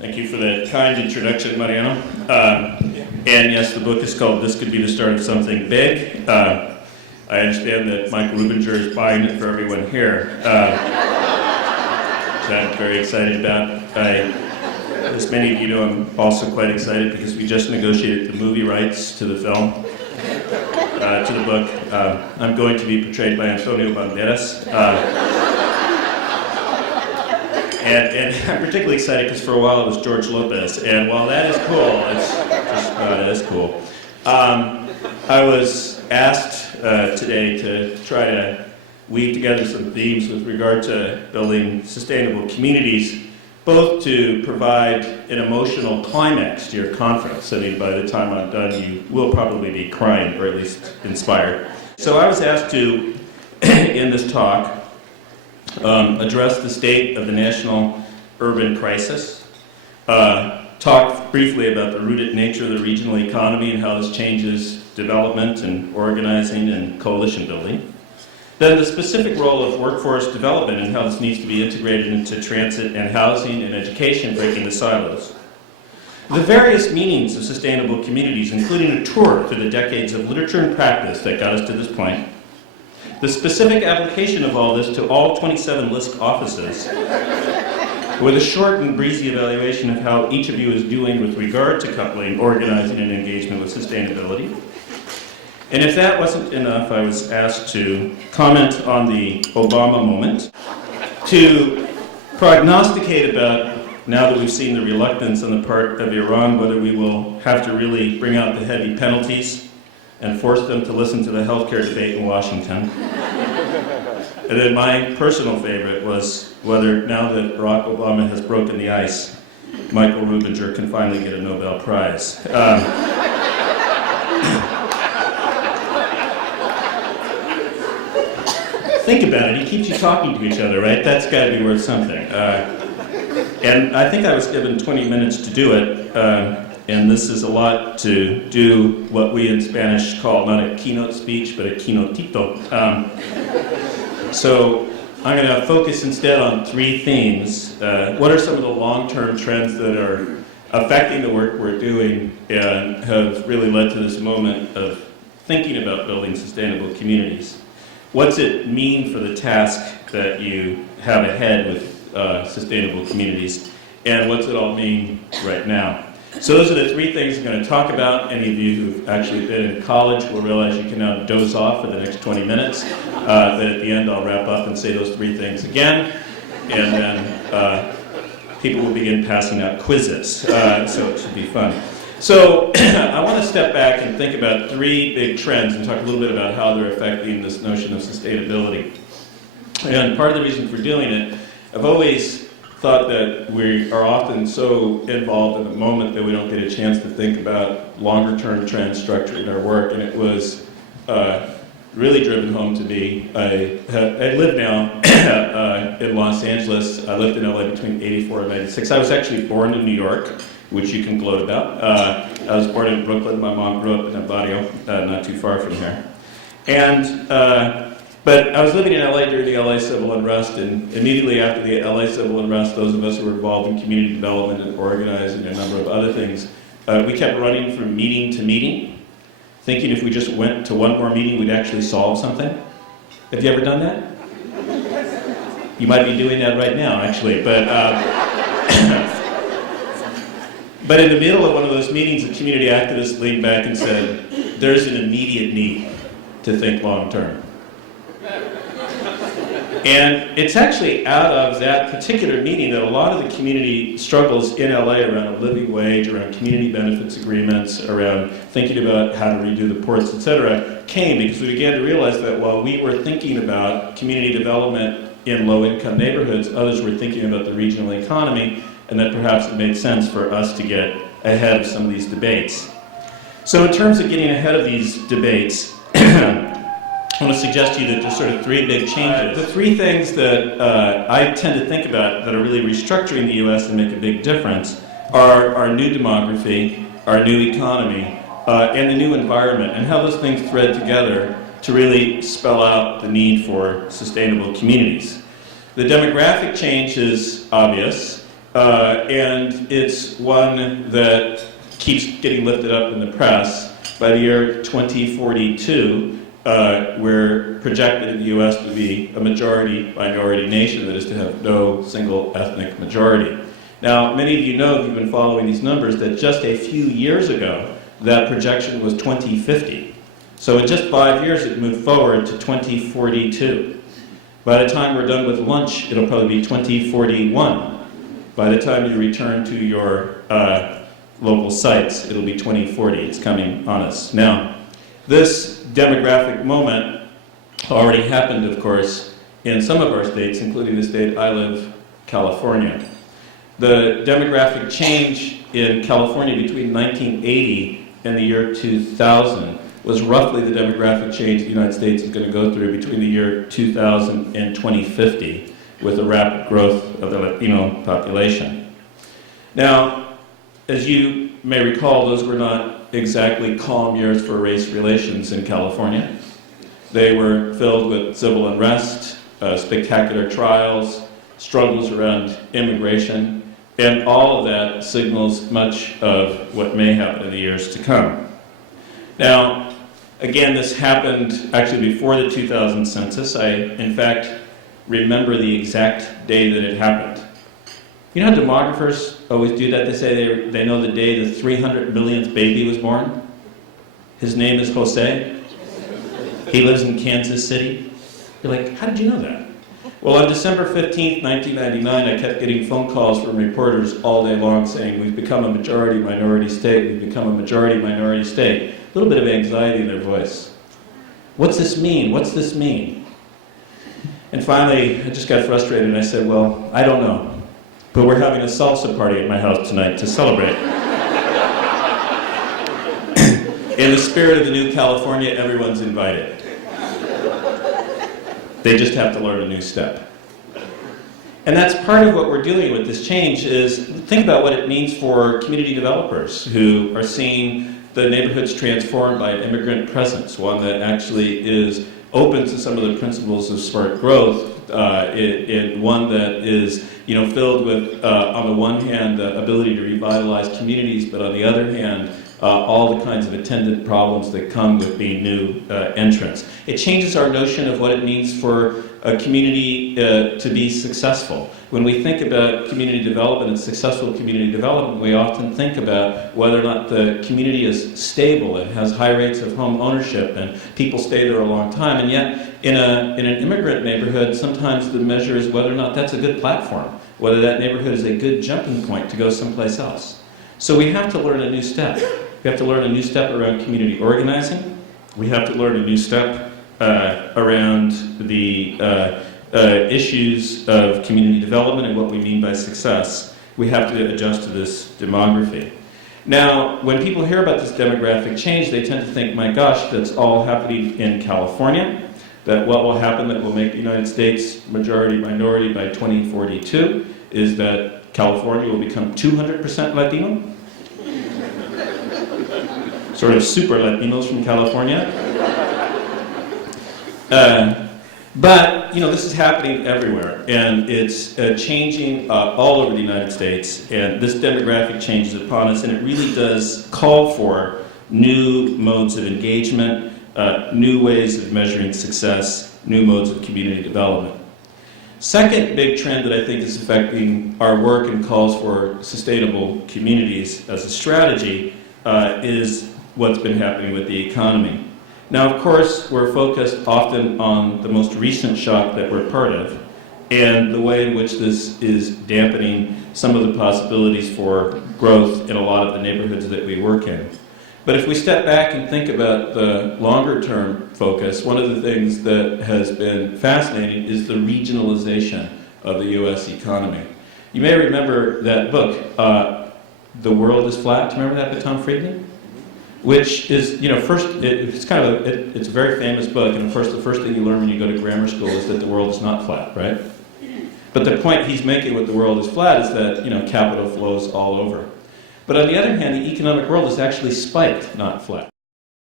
Thank you for that kind introduction, Mariano. And yes, the book is called This Could Be the Start of Something Big. I understand that Michael Rubinger is buying it for everyone here, which I'm very excited about. As many of you know, I'm also quite excited because we just negotiated the movie rights to the film, to the book. I'm going to be portrayed by Antonio Banderas. And I'm particularly excited because for a while it was George Lopez, and while that is cool, that is cool. I was asked today to try to weave together some themes with regard to building sustainable communities, both to provide an emotional climax to your conference. I mean, by the time I'm done, you will probably be crying, or at least inspired. So I was asked to, in this talk, address the state of the national urban crisis, talk briefly about the rooted nature of the regional economy and how this changes development and organizing and coalition building. Then the specific role of workforce development and how this needs to be integrated into transit and housing and education, breaking the silos. The various meanings of sustainable communities, including a tour through the decades of literature and practice that got us to this point. The specific application of all this to all 27 LISC offices, with a short and breezy evaluation of how each of you is doing with regard to coupling, organizing, and engagement with sustainability. And if that wasn't enough, I was asked to comment on the Obama moment, to prognosticate about, now that we've seen the reluctance on the part of Iran, whether we will have to really bring out the heavy penalties and force them to listen to the healthcare debate in Washington. And then my personal favorite was whether, now that Barack Obama has broken the ice, Michael Rubinger can finally get a Nobel Prize. Think about it, he keeps you talking to each other, right? That's got to be worth something. And I think I was given 20 minutes to do it. And this is a lot to do what we in Spanish call not a keynote speech, but a keynotito. So I'm going to focus instead on three themes. What are some of the long-term trends that are affecting the work we're doing and have really led to this moment of thinking about building sustainable communities? What's it mean for the task that you have ahead with sustainable communities? And what's it all mean right now? So those are the three things I'm going to talk about. Any of you who've actually been in college will realize you can now doze off for the next 20 minutes. Then at the end I'll wrap up and say those three things again. And then people will begin passing out quizzes. So it should be fun. So I want to step back and think about three big trends and talk a little bit about how they're affecting this notion of sustainability. And part of the reason for doing it, I've always thought that we are often so involved in the moment that we don't get a chance to think about longer-term trends structuring our work. And it was really driven home to me. I live now in Los Angeles. I lived in LA between 84 and 96. I was actually born in New York, which you can gloat about. I was born in Brooklyn. My mom grew up in El Barrio, not too far from here. And but I was living in LA during the LA civil unrest, and immediately after the LA civil unrest, those of us who were involved in community development and organizing and a number of other things, we kept running from meeting to meeting, thinking if we just went to one more meeting, we'd actually solve something. Have you ever done that? You might be doing that right now, actually, but but in the middle of one of those meetings, a community activist leaned back and said, there's an immediate need to think long term. And it's actually out of that particular meeting that a lot of the community struggles in LA around a living wage, around community benefits agreements, around thinking about how to redo the ports, etc., came because we began to realize that while we were thinking about community development in low-income neighborhoods, others were thinking about the regional economy, and that perhaps it made sense for us to get ahead of some of these debates. So in terms of getting ahead of these debates, I want to suggest to you that there's sort of three big changes. The three things that I tend to think about that are really restructuring the U.S. and make a big difference are our new demography, our new economy, and the new environment, and how those things thread together to really spell out the need for sustainable communities. The demographic change is obvious. and it's one that keeps getting lifted up in the press. By the year 2042, we're projected in the U.S. to be a majority-minority nation, that is to have no single ethnic majority. Now, many of you know, if you've been following these numbers, that just a few years ago, that projection was 2050. So in just 5 years, it moved forward to 2042. By the time we're done with lunch, it'll probably be 2041. By the time you return to your local sites, it'll be 2040. It's coming on us. Now, this demographic moment already happened, of course, in some of our states, including the state I live, California. The demographic change in California between 1980 and the year 2000 was roughly the demographic change the United States is going to go through between the year 2000 and 2050, with the rapid growth of the Latino population. Now, as you may recall, those were not exactly calm years for race relations in California. They were filled with civil unrest, spectacular trials, struggles around immigration, and all of that signals much of what may happen in the years to come. Now, again, this happened actually before the 2000 census. I, in fact, remember the exact day that it happened. You know how demographers always do that? They say they know the day the 300 millionth baby was born. His name is Jose. He lives in Kansas City. You're like, how did you know that? Well, on December 15th, 1999, I kept getting phone calls from reporters all day long saying, we've become a majority-minority state, we've become a majority-minority state. A little bit of anxiety in their voice. What's this mean? What's this mean? And finally, I just got frustrated and I said, well, I don't know. But we're having a salsa party at my house tonight to celebrate. In the spirit of the new California, everyone's invited. They just have to learn a new step. And that's part of what we're dealing with this change is, think about what it means for community developers who are seeing the neighborhoods transformed by an immigrant presence, one that actually is open to some of the principles of smart growth, in one that is filled with, on the one hand, the ability to revitalize communities, but on the other hand, all the kinds of attendant problems that come with being new entrants. It changes our notion of what it means for a community to be successful. When we think about community development and successful community development, we often think about whether or not the community is stable and has high rates of home ownership and people stay there a long time. And yet, in an immigrant neighborhood, sometimes the measure is whether or not that's a good platform, whether that neighborhood is a good jumping point to go someplace else. So we have to learn a new step. We have to learn a new step around community organizing. We have to learn a new step around the issues of community development and what we mean by success. We have to adjust to this demography. Now, when people hear about this demographic change, they tend to think, my gosh, that's all happening in California, that what will happen that will make the United States majority-minority by 2042 is that California will become 200% Latino. Sort of super Latinos from California. But, this is happening everywhere, and it's changing all over the United States, and this demographic change is upon us, and it really does call for new modes of engagement, new ways of measuring success, new modes of community development. Second big trend that I think is affecting our work and calls for sustainable communities as a strategy is what's been happening with the economy. Now, of course, we're focused often on the most recent shock that we're part of and the way in which this is dampening some of the possibilities for growth in a lot of the neighborhoods that we work in. But if we step back and think about the longer-term focus, one of the things that has been fascinating is the regionalization of the U.S. economy. You may remember that book, The World is Flat. Do you remember that by Tom Friedman? Which is, it's a very famous book, and of course the first thing you learn when you go to grammar school is that the world is not flat, right? But the point he's making with the world is flat is that, capital flows all over. But on the other hand, the economic world is actually spiked, not flat.